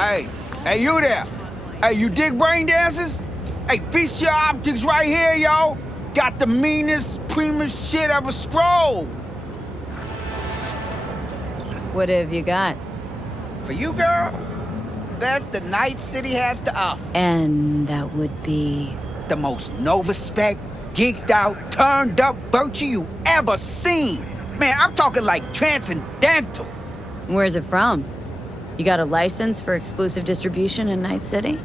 Hey, hey, you there? Hey, you dig brain dances? Hey, feast your optics right here, yo. Got the meanest, primest shit ever scrolled. What have you got? For you, girl, best the Night City has to offer. And that would be... The most Nova-spec, geeked out, turned up virtue you ever seen. Man, I'm talking like transcendental. Where's it from? You got a license for exclusive distribution in Night City?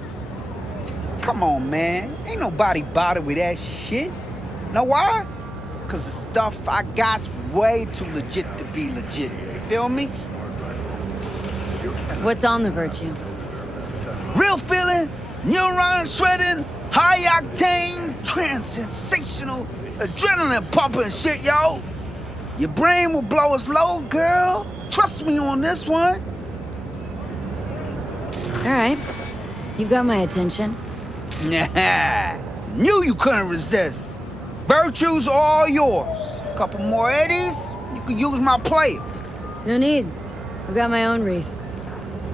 Come on, man. Ain't nobody bothered with that shit. Know why? Cause the stuff I got's way too legit to be legit. Feel me? What's on the virtue? Real feeling, neuron shredding, high octane, trans-sensational, adrenaline pumping shit, yo. Your brain will blow its load, girl. Trust me on this one. All right. You've got my attention. Nah, knew you couldn't resist. Virtue's all yours. Couple more eddies, you can use my plate. No need. I've got my own wreath.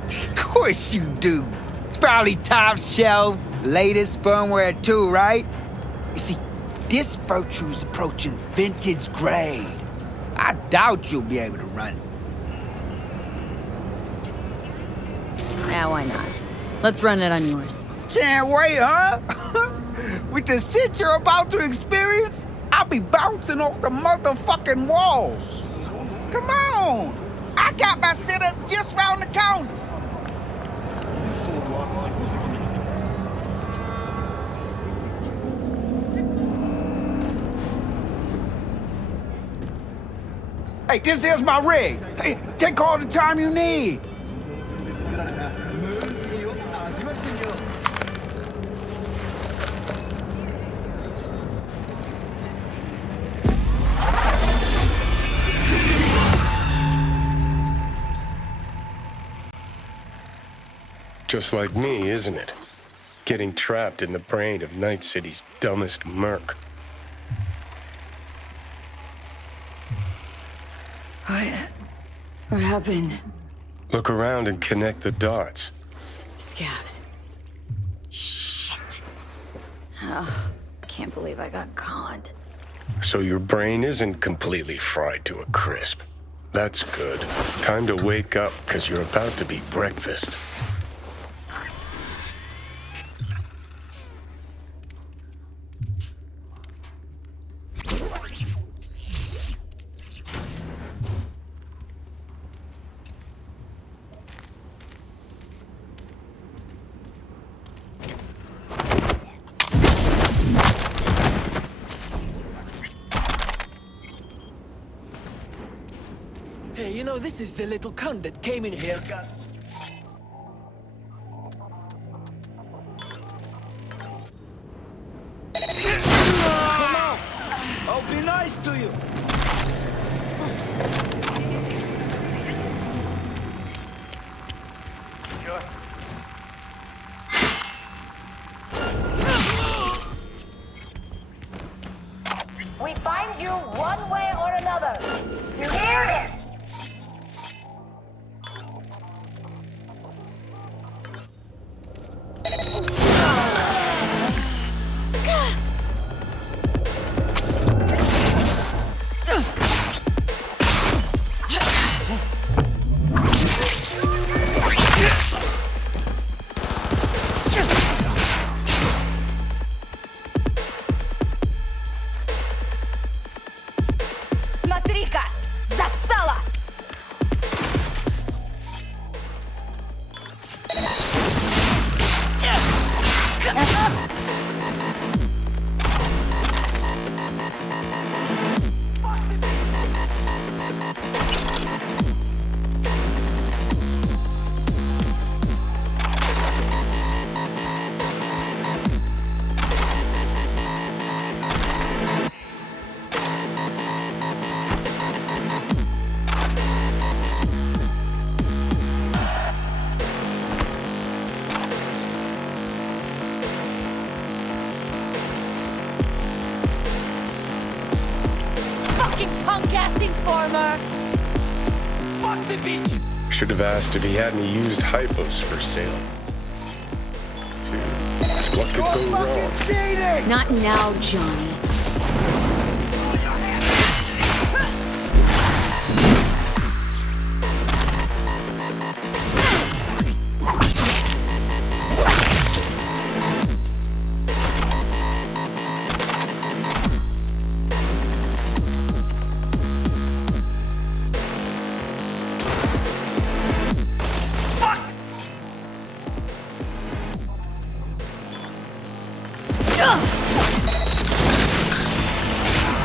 Of course you do. It's probably top shelf, latest firmware too, right? You see, this Virtue's approaching vintage grade. I doubt you'll be able to run it. Yeah, why not? Let's run it on yours. Can't wait, huh? With the shit you're about to experience, I'll be bouncing off the motherfucking walls. Come on! I got my setup just round the corner. Hey, this is my rig. Hey, take all the time you need. Just like me, isn't it? Getting trapped in the brain of Night City's dumbest merc. What happened? Look around and connect the dots. Scabs. Shit. Oh, can't believe I got conned. So your brain isn't completely fried to a crisp. That's good. Time to wake up, because you're about to be breakfast. Hey, you know, this is the little cunt that came in here. Come on! I'll be nice to you! Sure. We find you one way or another. You hear it? Смотри-ка! Зассала! Punk-ass informer! Fuck the bitch! Should have asked if he had any used hypos for sale. 2. What could go wrong? Cheating! Not now, Johnny.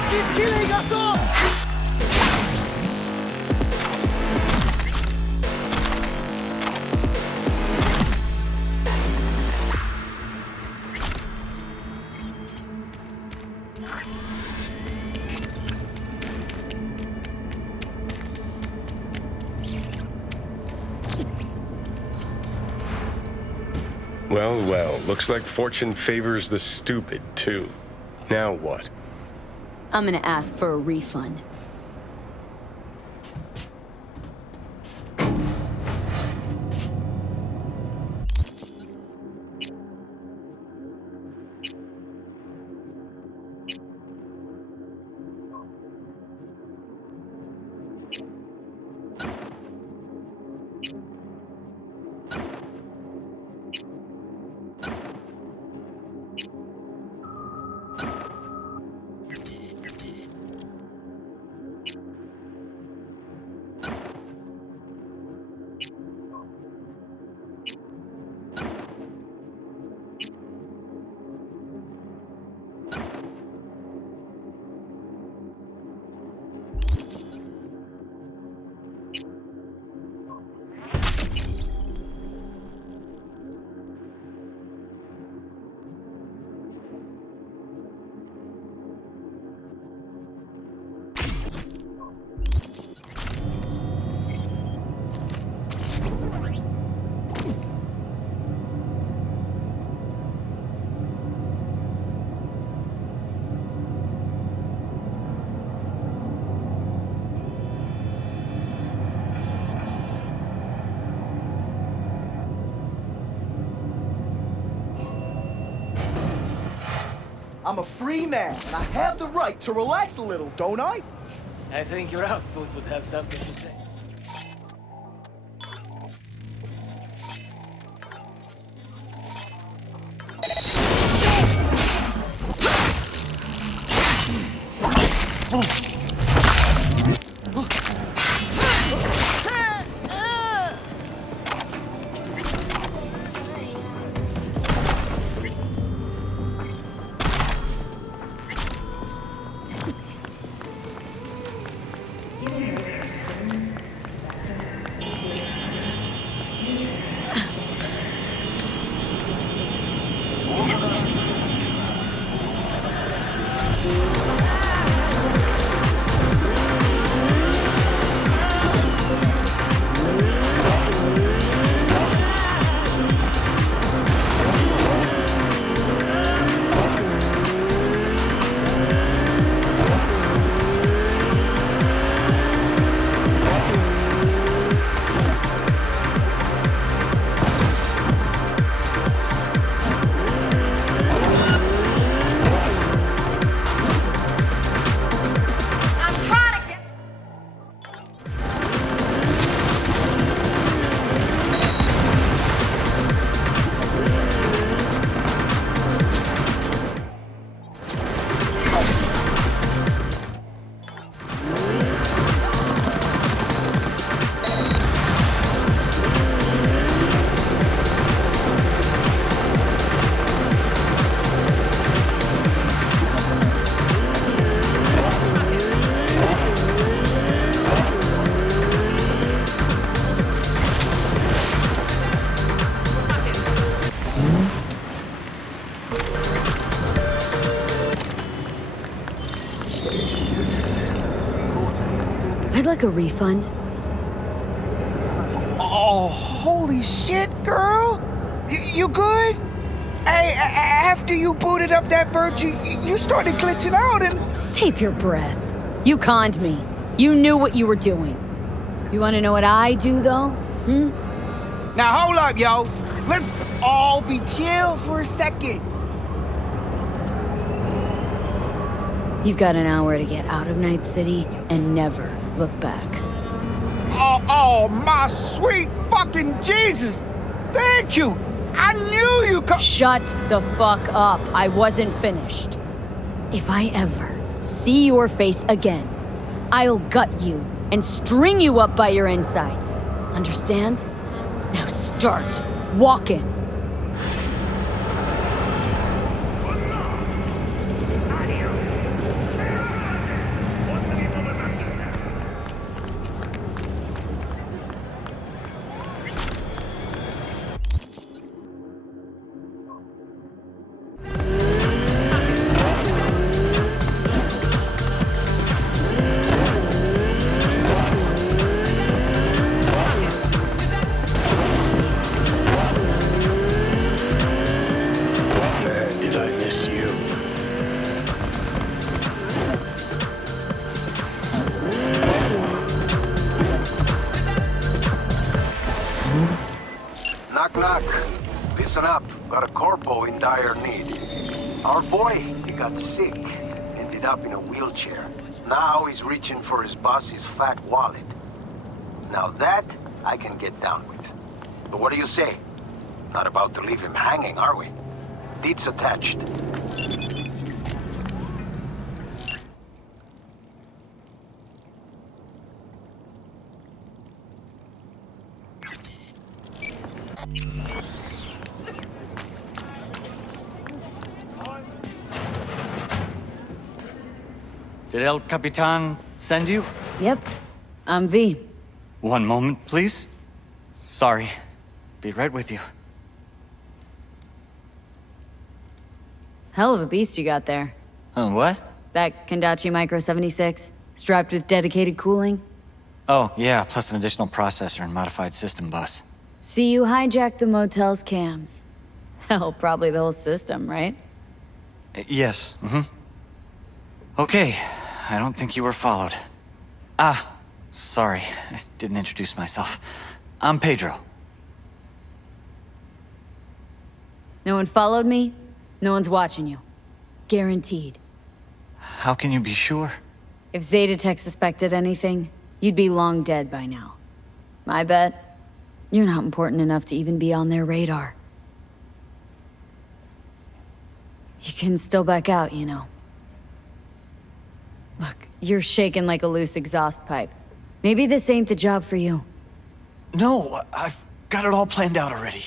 He's killing us all! Well, well, looks like fortune favors the stupid, too. Now what? I'm gonna ask for a refund. I'm a free man, and I have the right to relax a little, don't I? I think your output would have something to say. I'd like a refund. Oh, holy shit, girl! You good? Hey, after you booted up that bird, you started glitching out and... Save your breath. You conned me. You knew what you were doing. You want to know what I do, though? Now hold up, yo. Let's all be chill for a second. You've got an hour to get out of Night City and never look back. Oh, my sweet fucking Jesus! Thank you! I knew you could. Shut the fuck up. I wasn't finished. If I ever see your face again, I'll gut you and string you up by your insides. Understand? Now start walking. Man, did I miss you. Knock, knock. Listen up. Got a Corpo in dire need. Our boy, he got sick. Ended up in a wheelchair. Now he's reaching for his boss's fat wallet. Now that, I can get down with. But what do you say? Not about to leave him hanging, are we? Deeds attached. Did El Capitan send you? Yep, I'm V. One moment, please. Sorry. Be right with you. Hell of a beast you got there. What? That Kendachi Micro 76, strapped with dedicated cooling. Oh, yeah, plus an additional processor and modified system bus. See, you hijacked the motel's cams. Hell, probably the whole system, right? Yes, Okay, I don't think you were followed. Ah, sorry, I didn't introduce myself. I'm Pedro. No one followed me, no one's watching you. Guaranteed. How can you be sure? If Zetatech suspected anything, you'd be long dead by now. My bet, you're not important enough to even be on their radar. You can still back out, you know. Look, you're shaking like a loose exhaust pipe. Maybe this ain't the job for you. No, I've got it all planned out already.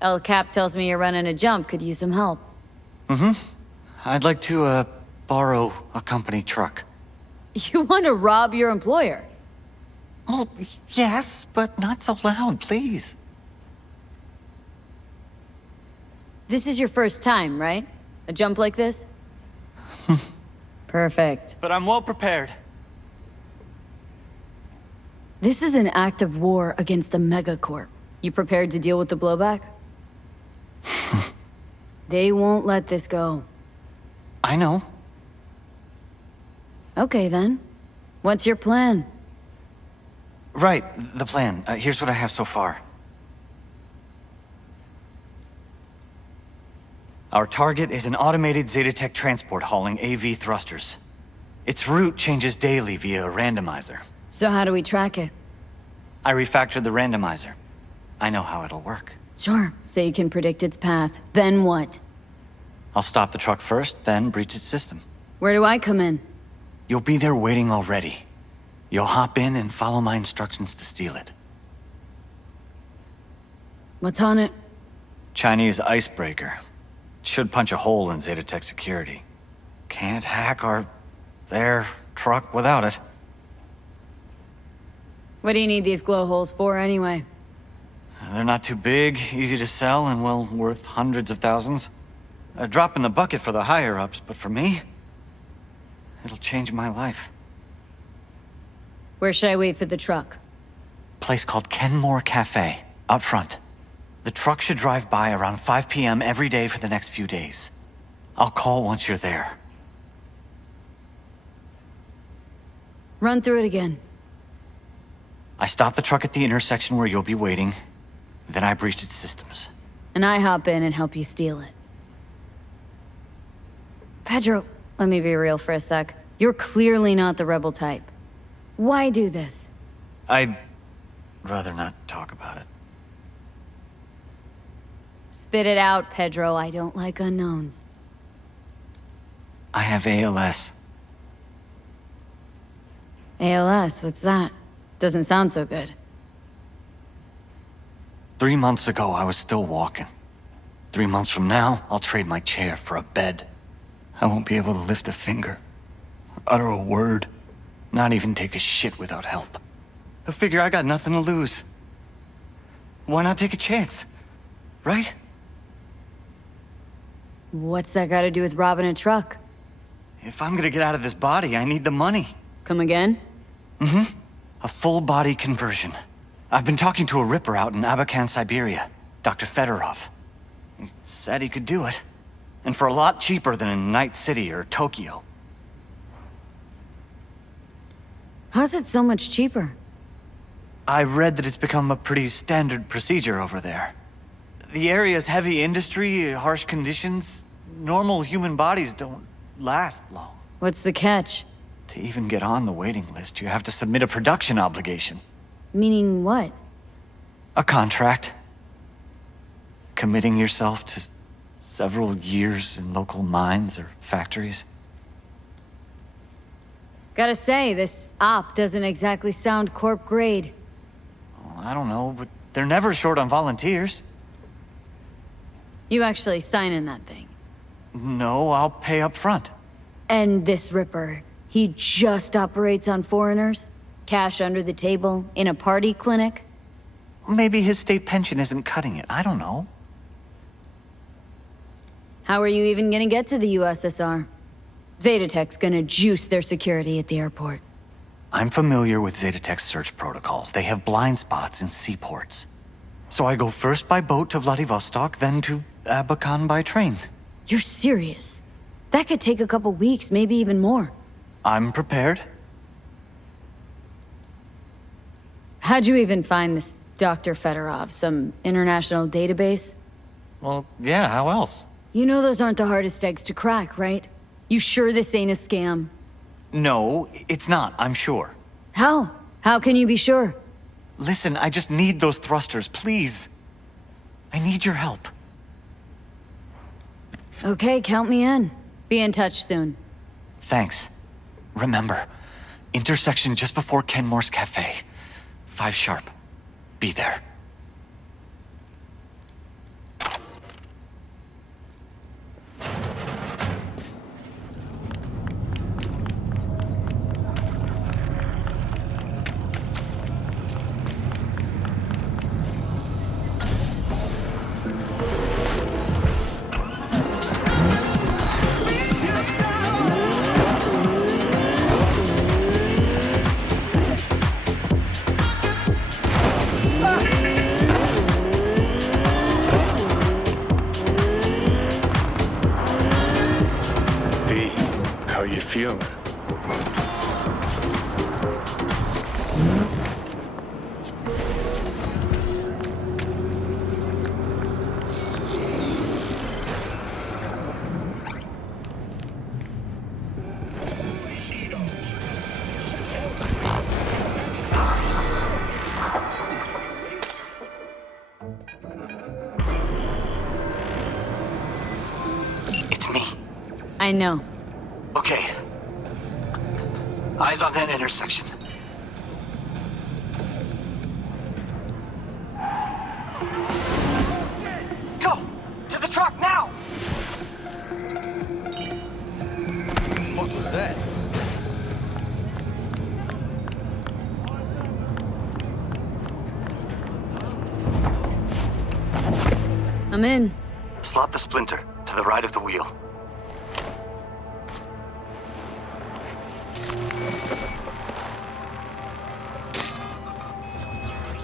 El Cap tells me you're running a jump, could use some help. I'd like to, borrow a company truck. You want to rob your employer? Well, yes, but not so loud, please. This is your first time, right? A jump like this? Perfect. But I'm well prepared. This is an act of war against a megacorp. You prepared to deal with the blowback? They won't let this go. I know. Okay, then. What's your plan? Right, the plan. Here's what I have so far. Our target is an automated Zetatech transport hauling AV thrusters. Its route changes daily via a randomizer. So how do we track it? I refactored the randomizer. I know how it'll work. Sure, so you can predict its path. Then what? I'll stop the truck first, then breach its system. Where do I come in? You'll be there waiting already. You'll hop in and follow my instructions to steal it. What's on it? Chinese icebreaker. Should punch a hole in Zetatech security. Can't hack their truck without it. What do you need these glow holes for, anyway? They're not too big, easy to sell, and well worth hundreds of thousands. A drop in the bucket for the higher-ups, but for me, it'll change my life. Where should I wait for the truck? Place called Kenmore Cafe, out front. The truck should drive by around 5 p.m. every day for the next few days. I'll call once you're there. Run through it again. I stopped the truck at the intersection where you'll be waiting. Then I breached its systems. And I hop in and help you steal it. Pedro, let me be real for a sec. You're clearly not the rebel type. Why do this? I'd rather not talk about it. Spit it out, Pedro. I don't like unknowns. I have ALS. ALS, what's that? Doesn't sound so good. 3 months ago, I was still walking. 3 months from now, I'll trade my chair for a bed. I won't be able to lift a finger, or utter a word, not even take a shit without help. I figure I got nothing to lose. Why not take a chance? Right? What's that got to do with robbing a truck? If I'm gonna get out of this body, I need the money. Come again? A full body conversion. I've been talking to a ripper out in Abakan, Siberia, Dr. Fedorov. He said he could do it. And for a lot cheaper than in Night City or Tokyo. How's it so much cheaper? I read that it's become a pretty standard procedure over there. The area's heavy industry, harsh conditions, normal human bodies don't last long. What's the catch? To even get on the waiting list, you have to submit a production obligation. Meaning what? A contract. Committing yourself to several years in local mines or factories. Gotta say, this op doesn't exactly sound corp grade. Well, I don't know, but they're never short on volunteers. You actually sign in that thing. No, I'll pay up front. And this Ripper, he just operates on foreigners? Cash under the table, in a party clinic? Maybe his state pension isn't cutting it. I don't know. How are you even gonna get to the USSR? Zetatech's gonna juice their security at the airport. I'm familiar with Zetatech's search protocols. They have blind spots in seaports. So I go first by boat to Vladivostok, then to Abakan by train. You're serious? That could take a couple weeks, maybe even more. I'm prepared. How'd you even find this Dr. Fedorov? Some international database? Well, yeah, how else? You know those aren't the hardest eggs to crack, right? You sure this ain't a scam? No, it's not, I'm sure. How? How can you be sure? Listen, I just need those thrusters, please. I need your help. Okay, count me in. Be in touch soon. Thanks. Remember, intersection just before Kenmore's Cafe. 5 sharp. Be there. How you feeling? It's me. I know. Okay. Eyes on that intersection. Go! To the truck now! What was that? I'm in. Slot the splinter to the right of the wheel.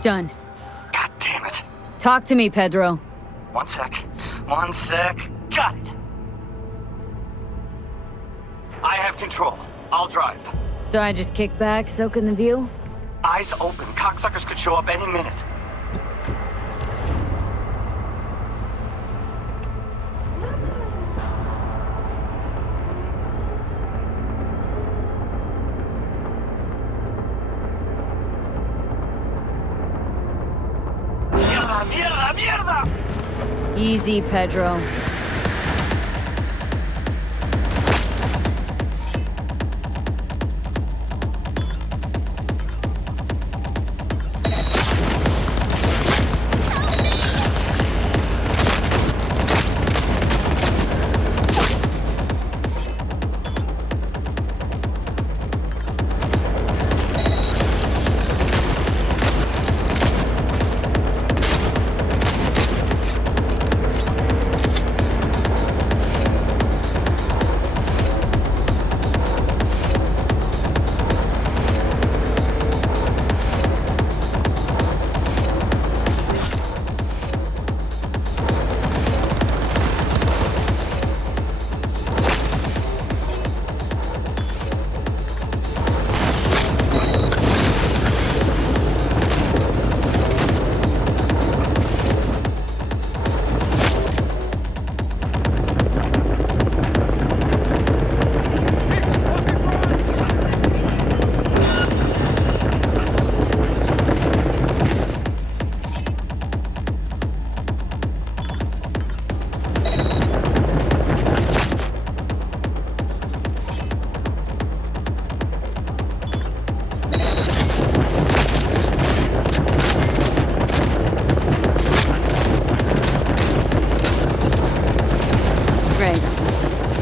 Done. God damn it. Talk to me, Pedro. 1 sec. 1 sec. Got it. I have control. I'll drive. So I just kick back, soak in the view? Eyes open. Cocksuckers could show up any minute. Mierda, mierda, mierda! Easy, Pedro.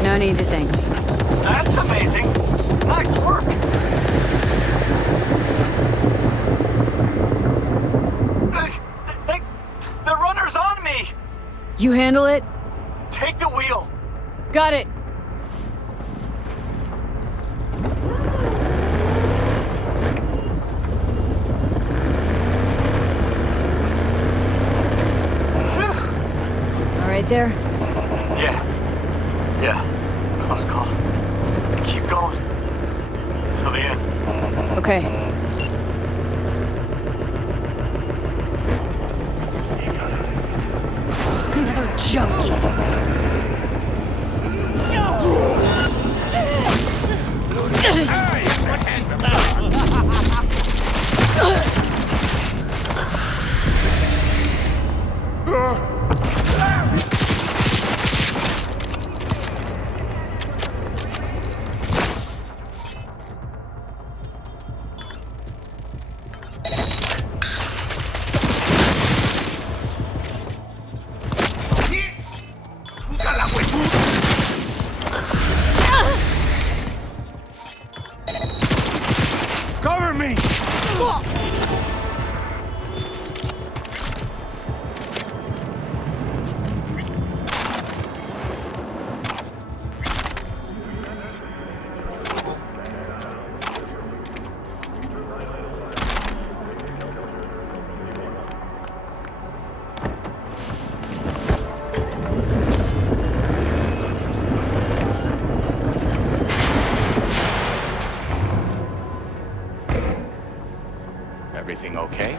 No need to think. That's amazing. Nice work. The runner's on me. You handle it? Take the wheel. Got it. All right there? Yeah. Close call. Keep going. Till the end. Okay. Another junkie. Cover me! Everything okay?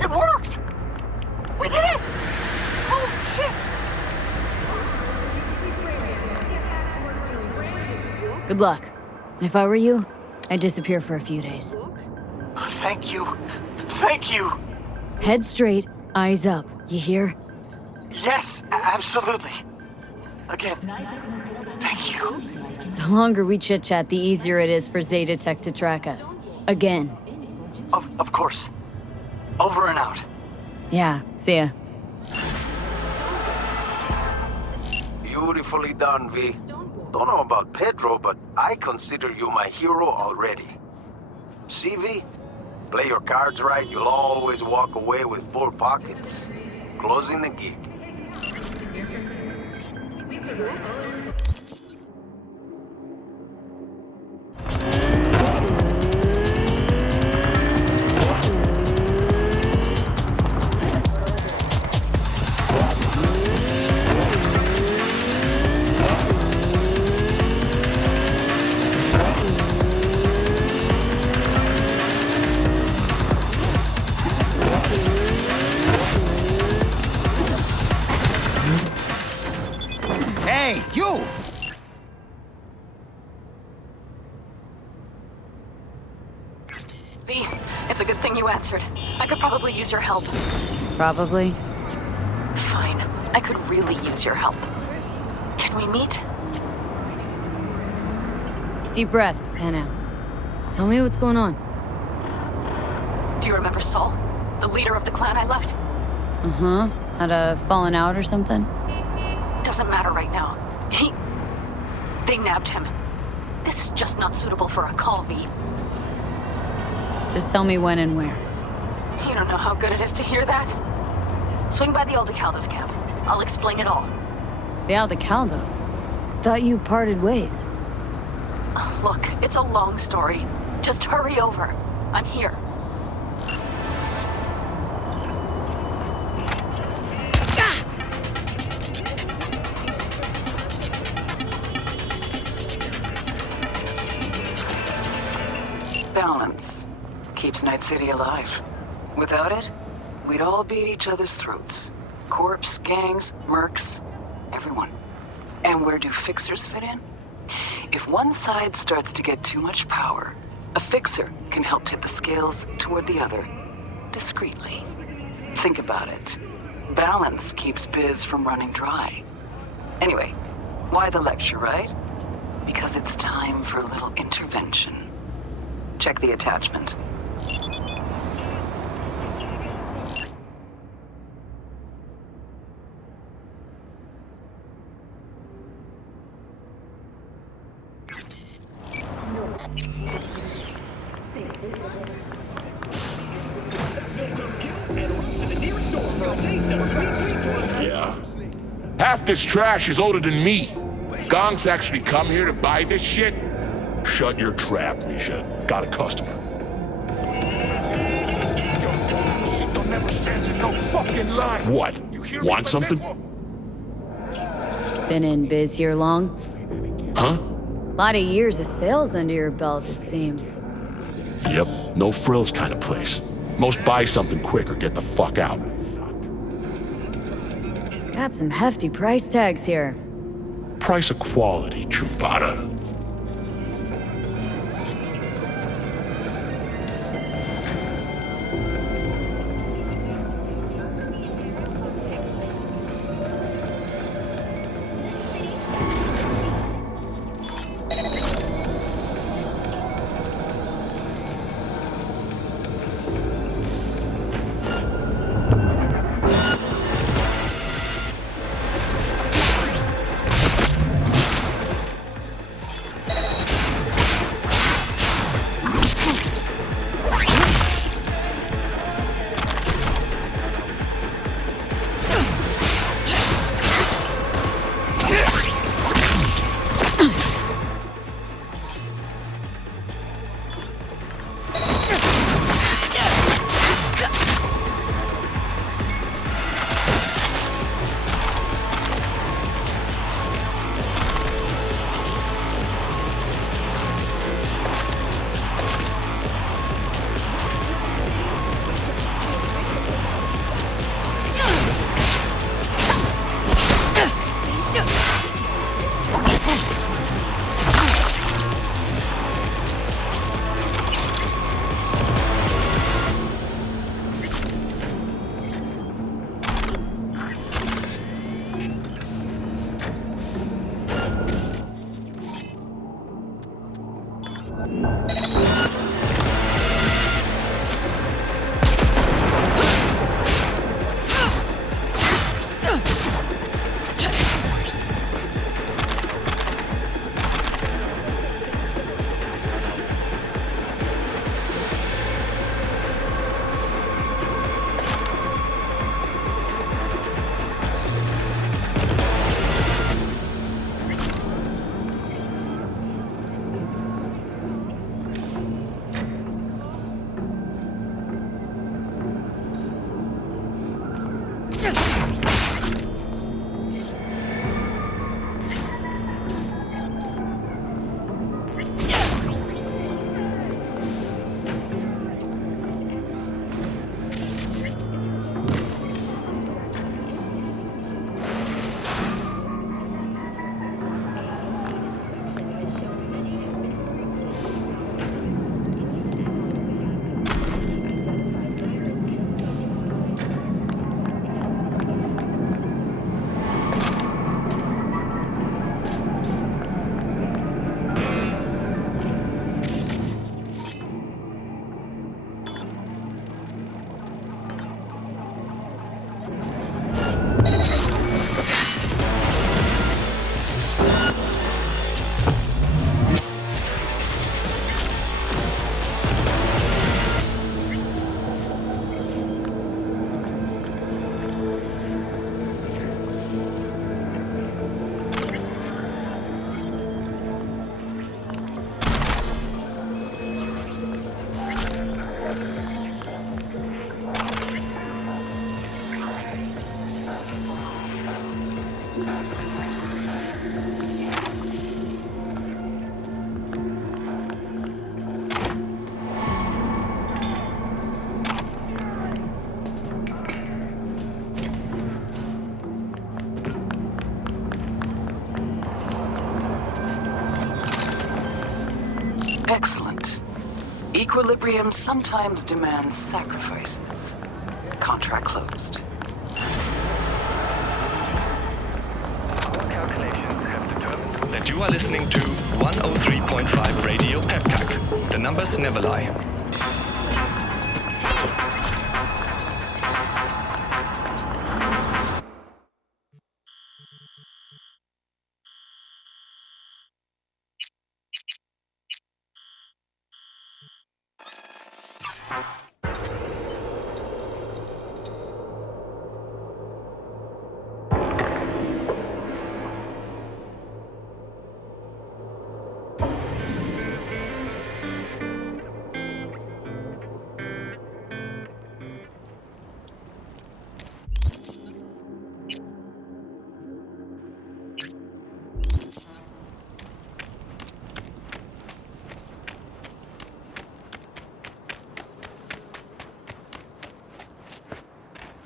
It worked! We did it! Holy shit! Good luck. And if I were you, I'd disappear for a few days. Thank you. Thank you. Head straight, eyes up. You hear? Yes, absolutely. Again, thank you. The longer we chit-chat, the easier it is for Zeta Tech to track us. Again. Of course. Over and out. Yeah, see ya. Beautifully done, V. Don't know about Pedro, but I consider you my hero already. See, V? Play your cards right, you'll always walk away with full pockets. Closing the gig. V, it's a good thing you answered. I could probably use your help. Probably. Fine. I could really use your help. Can we meet? Deep breaths, Panam. Tell me what's going on. Do you remember Saul? The leader of the clan I left? Uh-huh. Had a falling out or something? Doesn't matter right now. They nabbed him. This is just not suitable for a call, V. Just tell me when and where. You don't know how good it is to hear that. Swing by the Aldecaldos camp. I'll explain it all. The Aldecaldos? Thought you parted ways. Look, it's a long story. Just hurry over. I'm here. Balance keeps Night City alive. Without it, we'd all be at each other's throats. Corps, gangs, mercs, everyone. And where do fixers fit in? If one side starts to get too much power, a fixer can help tip the scales toward the other, discreetly. Think about it. Balance keeps Biz from running dry. Anyway, why the lecture, right? Because it's time for a little intervention. Check the attachment. Yeah. Half this trash is older than me. Gongs actually come here to buy this shit? Shut your trap, Misha. Got a customer. Never stands in no fucking line. What? Want something? Been in biz here long? Huh? Lot of years of sales under your belt, it seems. Yep, no frills kind of place. Most buy something quick or get the fuck out. Got some hefty price tags here. Price of quality, Chupata. Excellent. Equilibrium sometimes demands sacrifices. Contract closed. And you are listening to 103.5 Radio Peptak. The numbers never lie.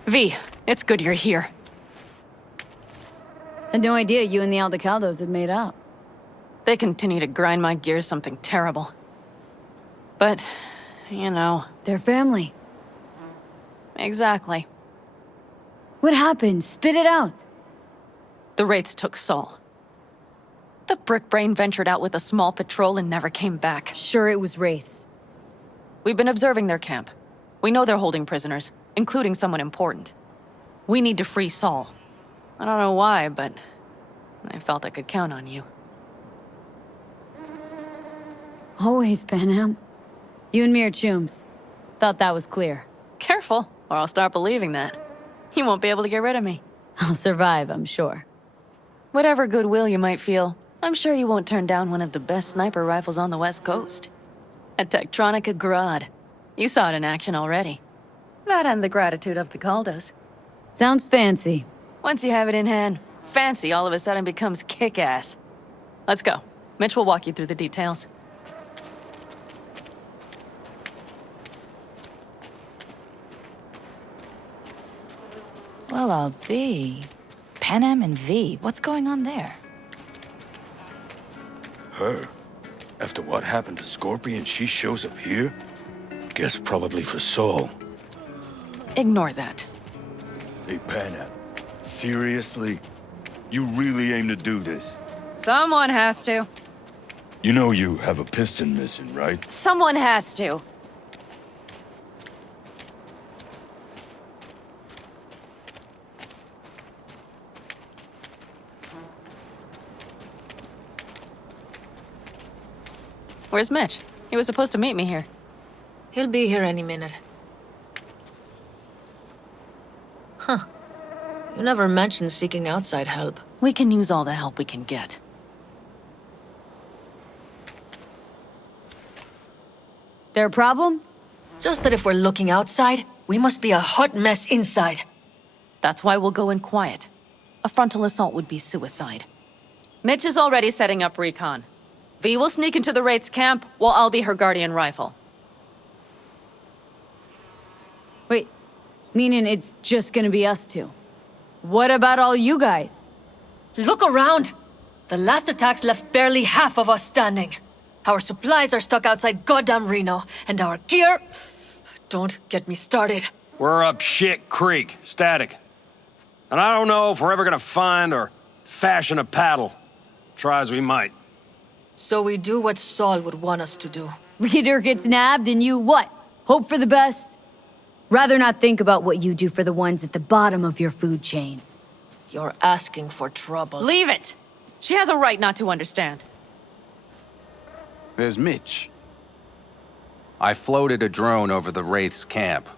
V, it's good you're here. Had no idea you and the Aldecaldos had made up. They continue to grind my gears something terrible. But, you know... They're family. Exactly. What happened? Spit it out. The Wraiths took Saul. The Brickbrain ventured out with a small patrol and never came back. Sure it was Wraiths. We've been observing their camp. We know they're holding prisoners, including someone important. We need to free Saul. I don't know why, but I felt I could count on you. Always, Panam. You and me are chums. Thought that was clear. Careful, or I'll start believing that. You won't be able to get rid of me. I'll survive, I'm sure. Whatever goodwill you might feel, I'm sure you won't turn down one of the best sniper rifles on the West Coast. A Tektronica Grad. You saw it in action already. That and the gratitude of the Caldos. Sounds fancy. Once you have it in hand, fancy all of a sudden becomes kick-ass. Let's go. Mitch will walk you through the details. Well, I'll be. Panam and V, what's going on there? Her? After what happened to Scorpion, she shows up here? Guess probably for Saul. Ignore that. Hey, Panam. Seriously? You really aim to do this? Someone has to. You know you have a piston missing, right? Someone has to. Where's Mitch? He was supposed to meet me here. He'll be here any minute. Huh. You never mentioned seeking outside help. We can use all the help we can get. Their problem? Just that if we're looking outside, we must be a hot mess inside. That's why we'll go in quiet. A frontal assault would be suicide. Mitch is already setting up recon. V will sneak into the Wraith's camp, while I'll be her guardian rifle. Wait, meaning it's just gonna be us two? What about all you guys? Look around! The last attacks left barely half of us standing. Our supplies are stuck outside goddamn Reno, and our gear... Don't get me started. We're up shit creek, static. And I don't know if we're ever gonna find or fashion a paddle. Try as we might. So we do what Saul would want us to do. Leader gets nabbed and you what? Hope for the best? Rather not think about what you do for the ones at the bottom of your food chain. You're asking for trouble. Leave it! She has a right not to understand. There's Mitch. I floated a drone over the Wraith's camp.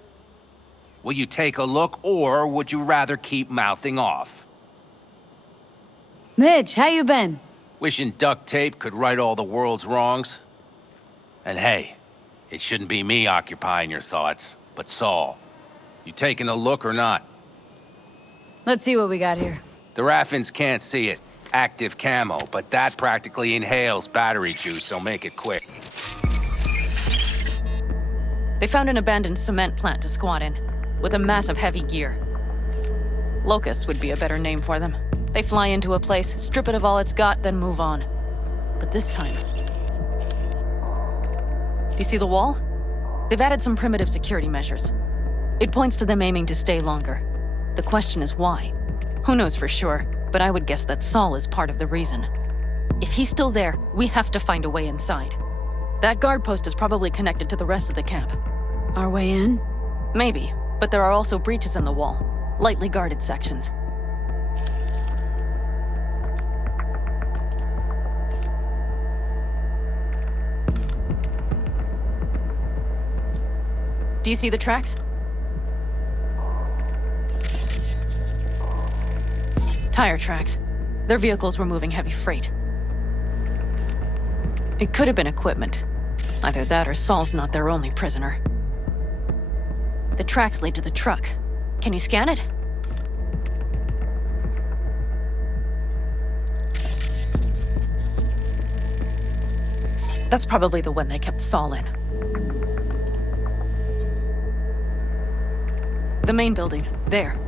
Will you take a look, or would you rather keep mouthing off? Mitch, how you been? Wishing duct tape could right all the world's wrongs? And hey, it shouldn't be me occupying your thoughts, but Saul. You taking a look or not? Let's see what we got here. The Raffins can't see it. Active camo, but that practically inhales battery juice, so make it quick. They found an abandoned cement plant to squat in, with a massive heavy gear. Locusts would be a better name for them. They fly into a place, strip it of all it's got, then move on. But this time... Do you see the wall? They've added some primitive security measures. It points to them aiming to stay longer. The question is why? Who knows for sure, but I would guess that Saul is part of the reason. If he's still there, we have to find a way inside. That guard post is probably connected to the rest of the camp. Our way in? Maybe, but there are also breaches in the wall. Lightly guarded sections. Do you see the tracks? Tire tracks. Their vehicles were moving heavy freight. It could have been equipment. Either that or Saul's not their only prisoner. The tracks lead to the truck. Can you scan it? That's probably the one they kept Saul in. The main building. There.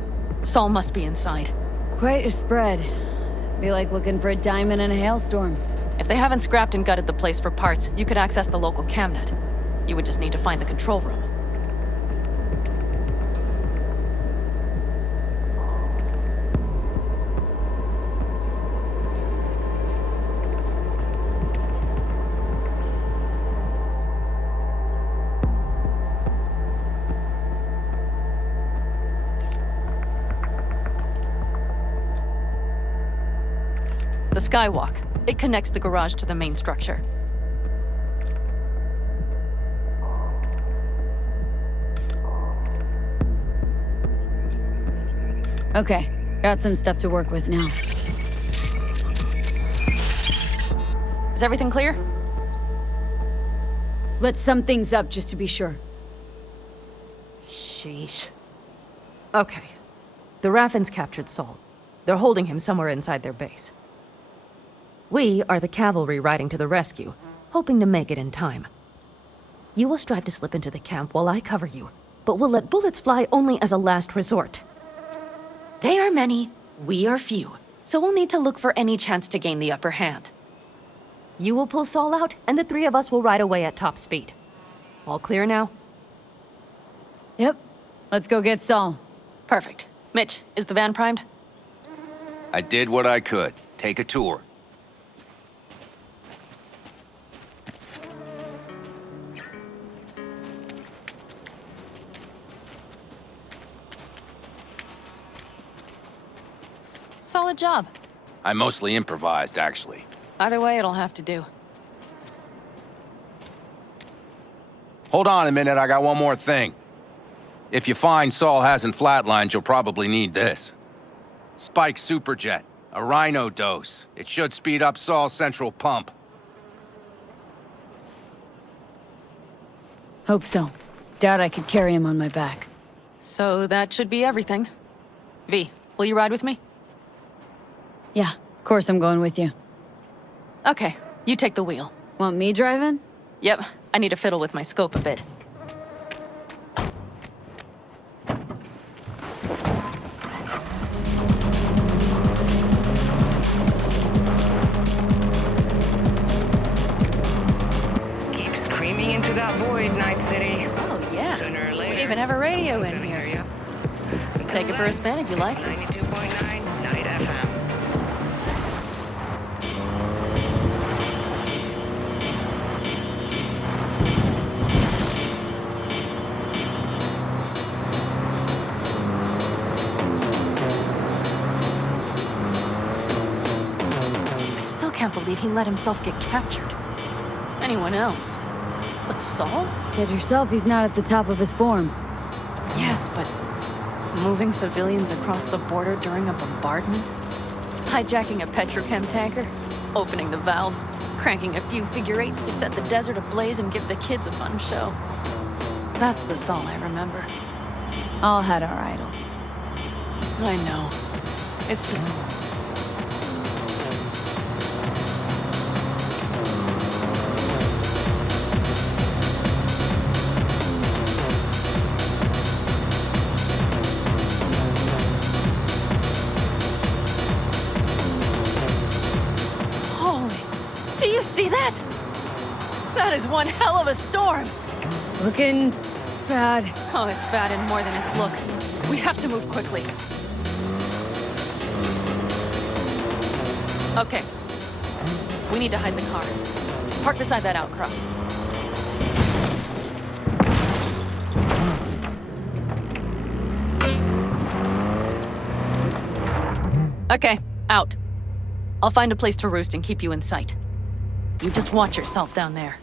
Saul must be inside. Quite a spread. Be like looking for a diamond in a hailstorm. If they haven't scrapped and gutted the place for parts, you could access the local camnet. You would just need to find the control room. The skywalk. It connects the garage to the main structure. Okay, got some stuff to work with now. Is everything clear? Let's sum things up just to be sure. Sheesh. Okay. The Raffens captured Saul. They're holding him somewhere inside their base. We are the cavalry riding to the rescue, hoping to make it in time. You will strive to slip into the camp while I cover you, but we'll let bullets fly only as a last resort. They are many, we are few, so we'll need to look for any chance to gain the upper hand. You will pull Saul out, and the three of us will ride away at top speed. All clear now? Yep. Let's go get Saul. Perfect. Mitch, is the van primed? I did what I could. Take a tour. Solid job. I mostly improvised, actually. Either way, it'll have to do. Hold on a minute, I got one more thing. If you find Saul hasn't flatlined, you'll probably need this. Spike Superjet, a Rhino dose. It should speed up Saul's central pump. Hope so. Doubt I could carry him on my back. So that should be everything. V, will you ride with me? Yeah, of course I'm going with you. Okay, you take the wheel. Want me driving? Yep, I need to fiddle with my scope a bit. Keep screaming into that void, Night City. Oh, yeah. Sooner or later. We even have a radio in here. Take it for a spin if you like. 92.9 Night FM. I still can't believe he let himself get captured. Anyone else? But Saul? Said yourself he's not at the top of his form. Yes, but moving civilians across the border during a bombardment? Hijacking a petrochem tanker? Opening the valves? Cranking a few figure eights to set the desert ablaze and give the kids a fun show? That's the Saul I remember. All had our idols. I know. It's just... Holy... Do you see that? That That is one hell of a storm! Looking bad. Oh, it's bad in more than its look. We have to move quickly. Okay. We need to hide the car. Park beside that outcrop. Okay, out. I'll find a place to roost and keep you in sight. You just watch yourself down there.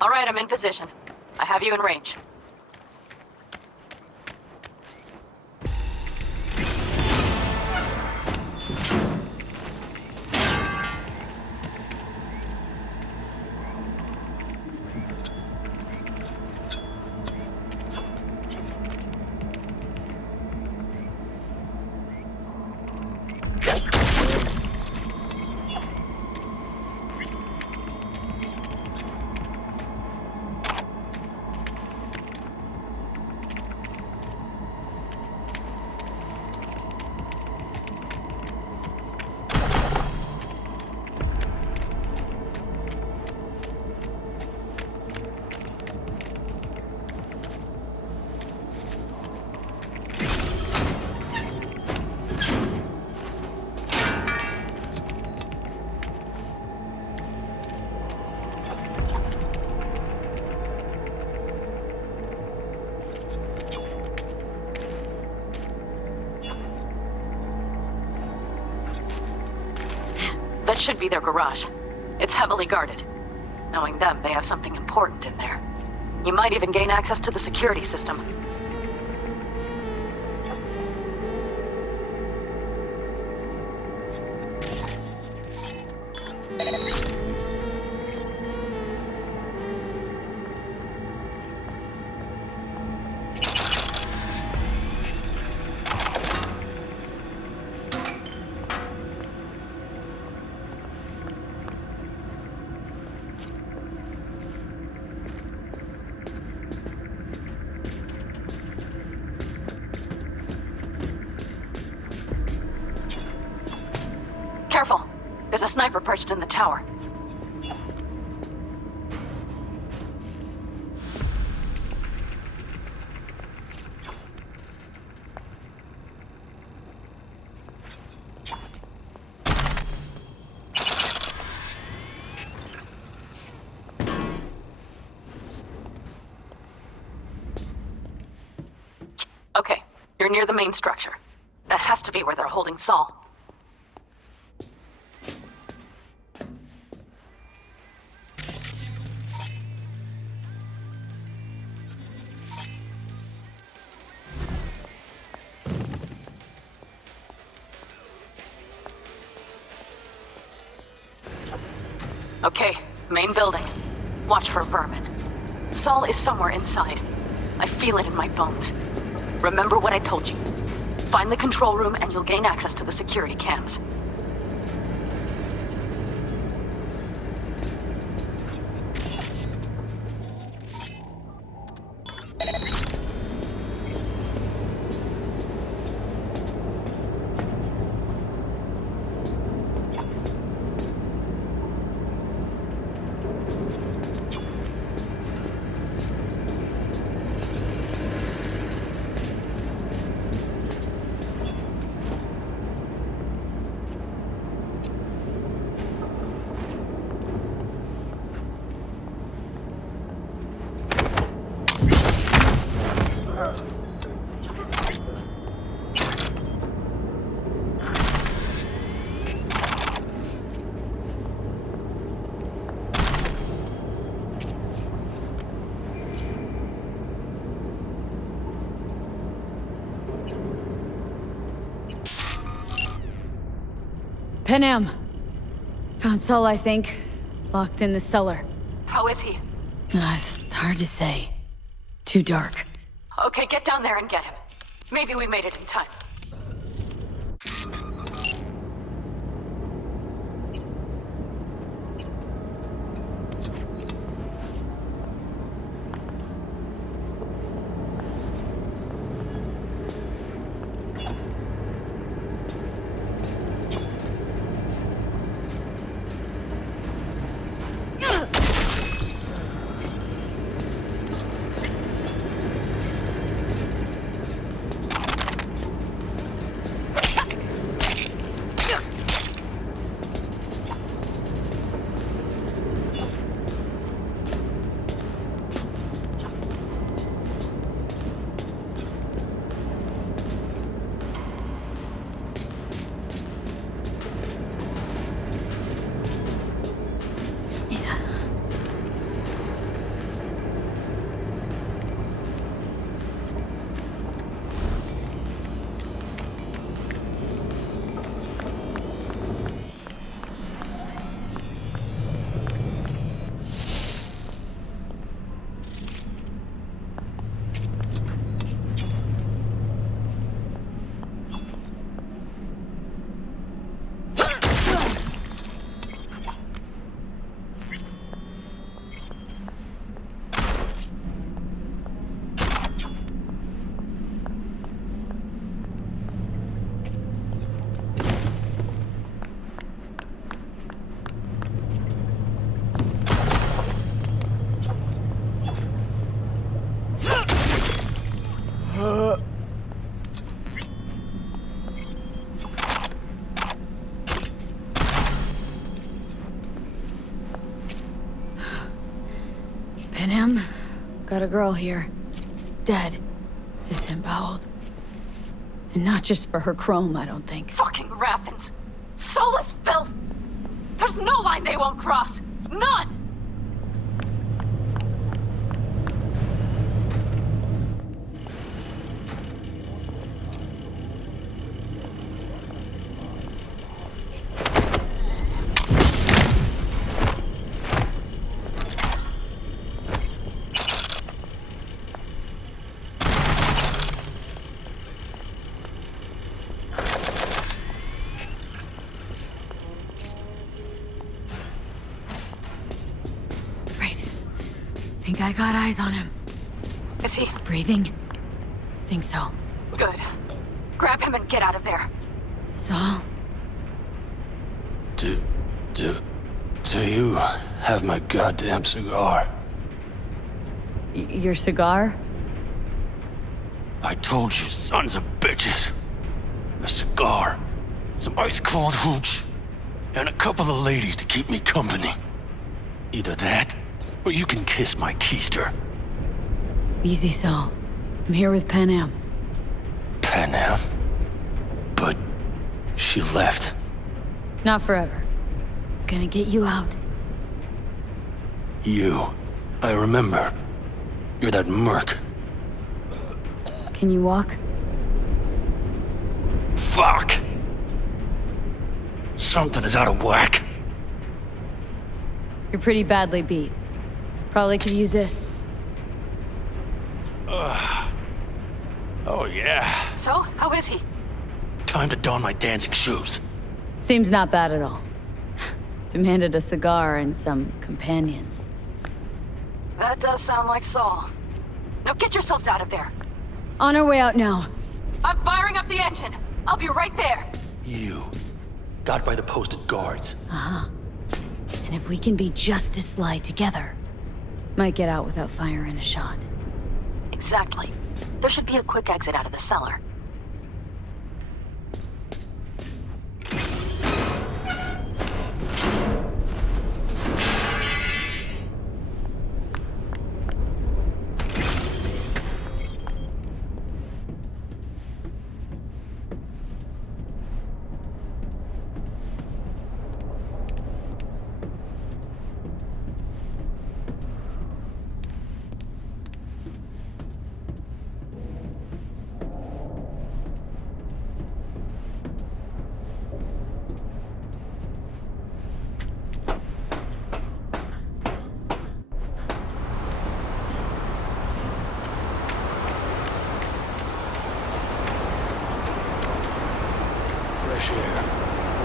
All right, I'm in position. I have you in range. That should be their garage. It's heavily guarded. Knowing them, they have something important in there. You might even gain access to the security system. Careful. There's a sniper perched in the tower. Okay, you're near the main structure. That has to be where they're holding Saul. Okay, main building. Watch for vermin. Saul is somewhere inside. I feel it in my bones. Remember what I told you. Find the control room and you'll gain access to the security cams. Panam. Found Saul, I think. Locked in the cellar. How is he? It's hard to say. Too dark. Okay, get down there and get him. Maybe we made it in time. Panem, got a girl here. Dead. Disemboweled. And not just for her chrome, I don't think. Fucking Raffins! Soulless filth! There's no line they won't cross! None! Think I got eyes on him. Is he? Breathing? Think so. Good. Grab him and get out of there. Saul? Do you have my goddamn cigar? Your cigar? I told you, sons of bitches. A cigar, some ice-cold hooch, and a couple of ladies to keep me company. Either that, or you can kiss my keister. Easy, Saul. I'm here with Panem. Panem? But she left. Not forever. Gonna get you out. You. I remember. You're that merc. Can you walk? Fuck! Something is out of whack. You're pretty badly beat. Probably could use this. Oh, yeah. So, how is he? Time to don my dancing shoes. Seems not bad at all. Demanded a cigar and some companions. That does sound like Saul. Now get yourselves out of there. On our way out now. I'm firing up the engine. I'll be right there. You. Got by the posted guards. Uh-huh. And if we can be just as sly together, might get out without firing a shot. Exactly. There should be a quick exit out of the cellar.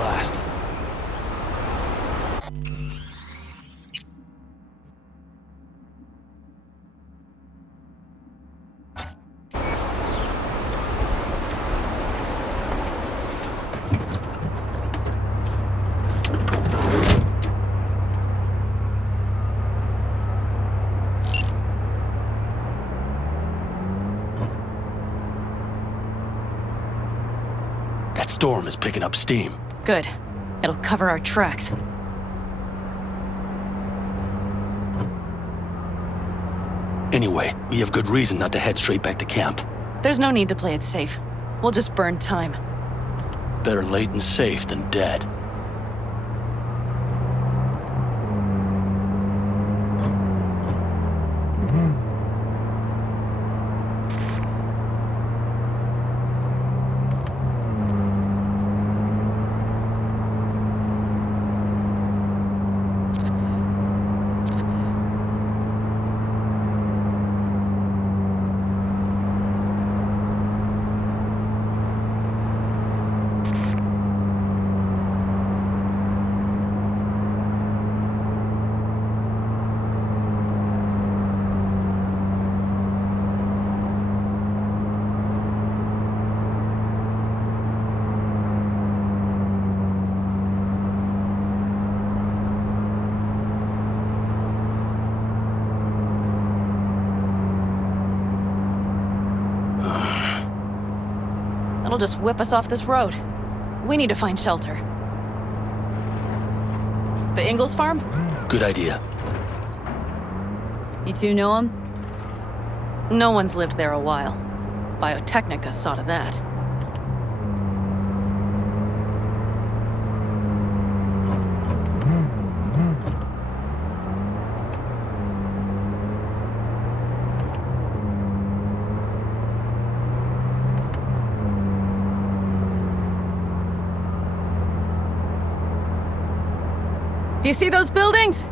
last. That storm is picking up steam. Good. It'll cover our tracks. Anyway, we have good reason not to head straight back to camp. There's no need to play it safe. We'll just burn time. Better late and safe than dead. It'll just whip us off this road. We need to find shelter. The Ingalls farm? Good idea. You two know him? No one's lived there a while. Biotechnica saw to that. Do you see those buildings?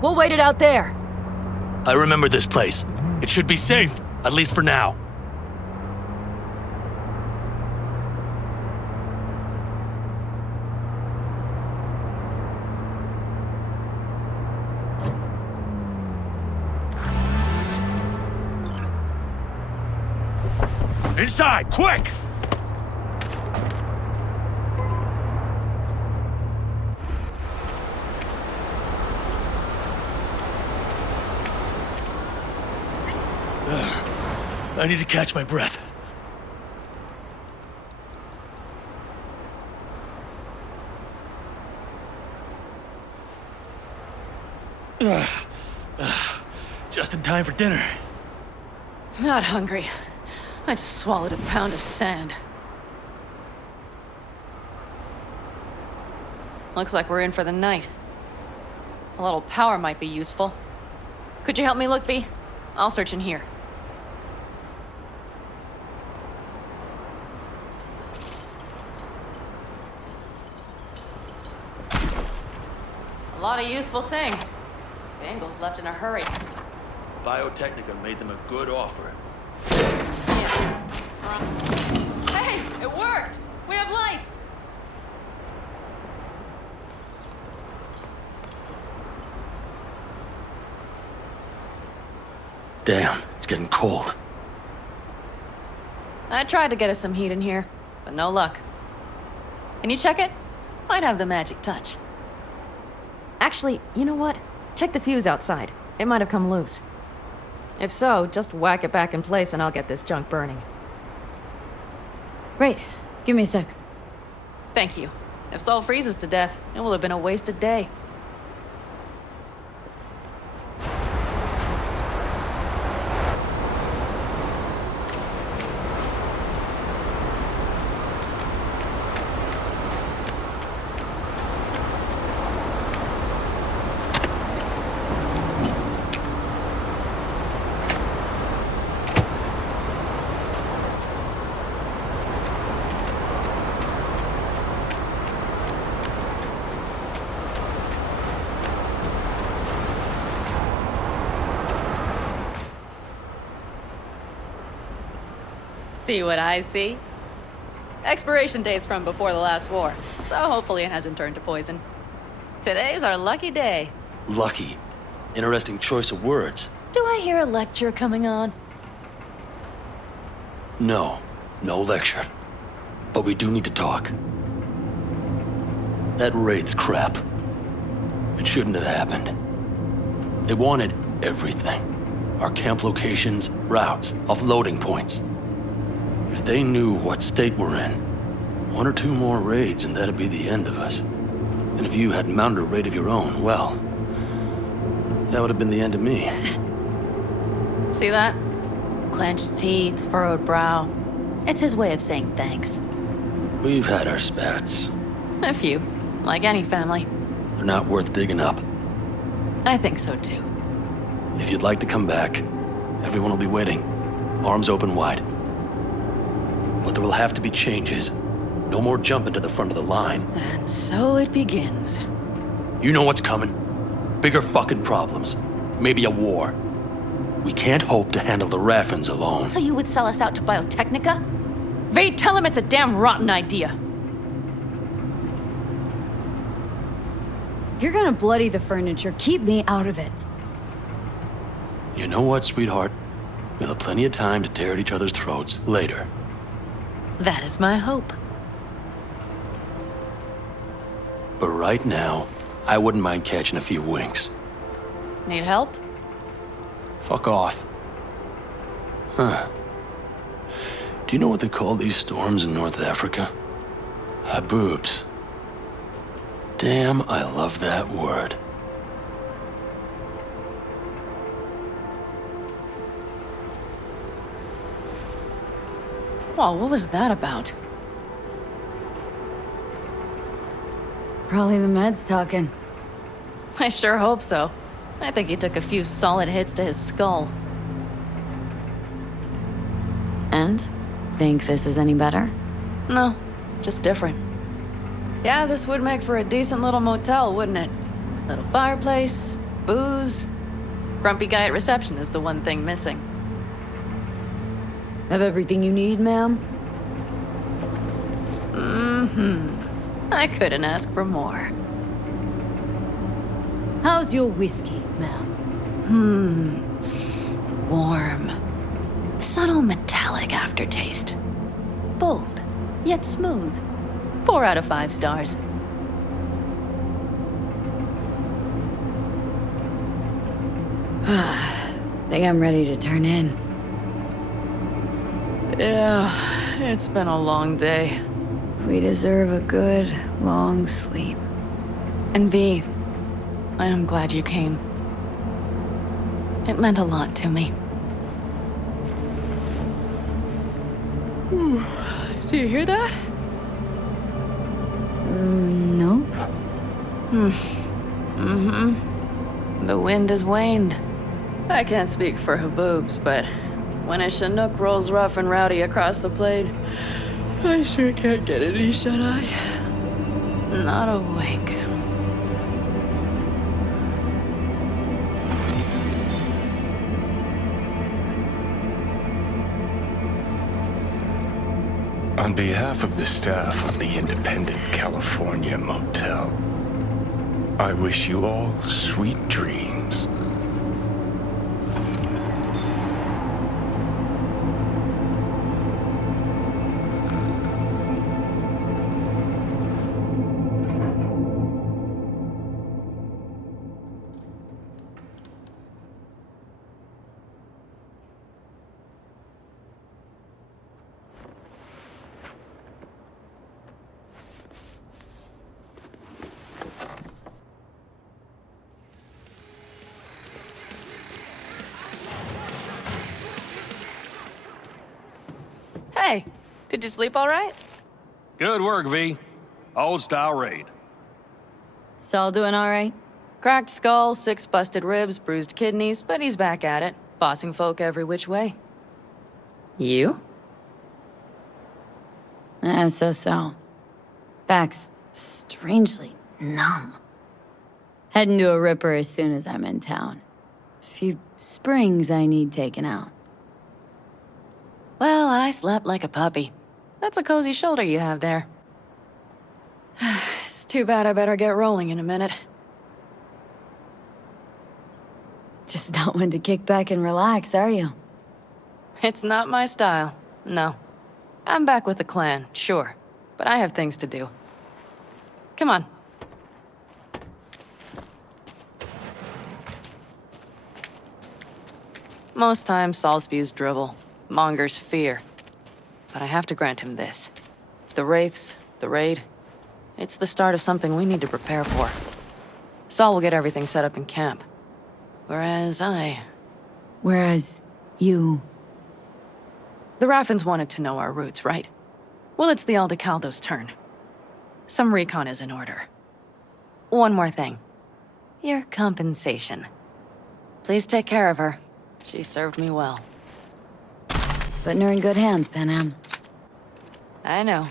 We'll wait it out there. I remember this place. It should be safe, at least for now. Inside, quick! I need to catch my breath. Just in time for dinner. Not hungry. I just swallowed a pound of sand. Looks like we're in for the night. A little power might be useful. Could you help me look, V? I'll search in here. A lot of useful things. The Ingalls left in a hurry. Biotechnica made them a good offer. Hey, it worked! We have lights! Damn, it's getting cold. I tried to get us some heat in here, but no luck. Can you check it? Might have the magic touch. Actually, you know what? Check the fuse outside. It might have come loose. If so, just whack it back in place and I'll get this junk burning. Right. Give me a sec. Thank you. If Sol freezes to death, it will have been a wasted day. See what I see? Expiration date's from before the last war, so hopefully it hasn't turned to poison. Today's our lucky day. Lucky. Interesting choice of words. Do I hear a lecture coming on? No. No lecture. But we do need to talk. That raid's crap. It shouldn't have happened. They wanted everything. Our camp locations, routes, offloading points. If they knew what state we're in, 1 or 2 more raids and that'd be the end of us. And if you had mounted a raid of your own, well, that would have been the end of me. See that? Clenched teeth, furrowed brow. It's his way of saying thanks. We've had our spats. A few, like any family. They're not worth digging up. I think so too. If you'd like to come back, everyone will be waiting, arms open wide. But there will have to be changes. No more jumping to the front of the line. And so it begins. You know what's coming. Bigger fucking problems. Maybe a war. We can't hope to handle the Raffins alone. So you would sell us out to Biotechnica? Vade, tell him it's a damn rotten idea. If you're gonna bloody the furniture, keep me out of it. You know what, sweetheart? We'll have plenty of time to tear at each other's throats later. That is my hope. But right now, I wouldn't mind catching a few winks. Need help? Fuck off. Huh. Do you know what they call these storms in North Africa? Haboobs. Damn, I love that word. Whoa, what was that about? Probably the meds talking. I sure hope so. I think he took a few solid hits to his skull. And? Think this is any better? No, just different. Yeah, this would make for a decent little motel, wouldn't it? Little fireplace, booze. Grumpy guy at reception is the one thing missing. Have everything you need, ma'am? Mm-hmm. I couldn't ask for more. How's your whiskey, ma'am? Warm. Subtle metallic aftertaste. Bold, yet smooth. 4 out of 5 stars. Think I'm ready to turn in. Yeah, it's been a long day. We deserve a good, long sleep. And V, I am glad you came. It meant a lot to me. Do you hear that? Nope. The wind has waned. I can't speak for Haboobs, but when a Chinook rolls rough and rowdy across the plain, I sure can't get any shut-eye. Not a wink. On behalf of the staff of the Independent California Motel, I wish you all sweet dreams. Hey, did you sleep all right? Good work, V. Old style raid. Saul doing all right? Cracked skull, 6 busted ribs, bruised kidneys, but he's back at it, bossing folk every which way. You? So. Back's strangely numb. Heading to a ripper as soon as I'm in town. A few springs I need taken out. Well, I slept like a puppy. That's a cozy shoulder you have there. It's too bad I better get rolling in a minute. Just not one to kick back and relax, are you? It's not my style, no. I'm back with the clan, sure, but I have things to do. Come on. Most times, Saul spews drivel, mongers fear. But I have to grant him this. The Wraiths, the raid, it's the start of something we need to prepare for. Saul will get everything set up in camp. Whereas you... The Raffins wanted to know our roots, right? Well, it's the Aldecaldo's turn. Some recon is in order. One more thing. Your compensation. Please take care of her. She served me well. Putting her in good hands, Panam. I know.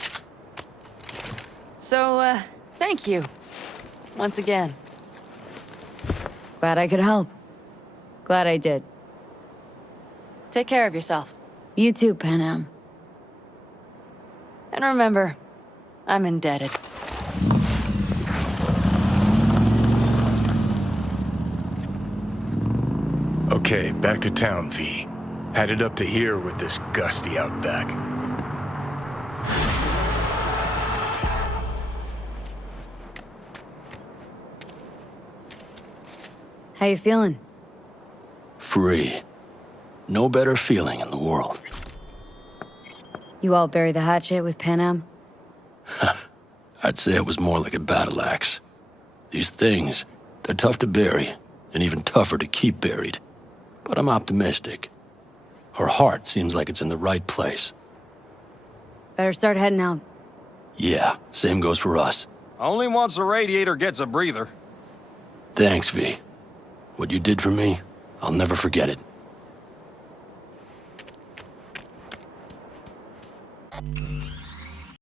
So, thank you. Once again. Glad I could help. Glad I did. Take care of yourself. You too, Panam. And remember, I'm indebted. Okay, back to town, V. Headed up to here with this gusty outback. How you feeling? Free. No better feeling in the world. You all bury the hatchet with Panam? I'd say it was more like a battle axe. These things, they're tough to bury, and even tougher to keep buried. But I'm optimistic. Her heart seems like it's in the right place. Better start heading out. Yeah, same goes for us. Only once the radiator gets a breather. Thanks, V. What you did for me, I'll never forget it.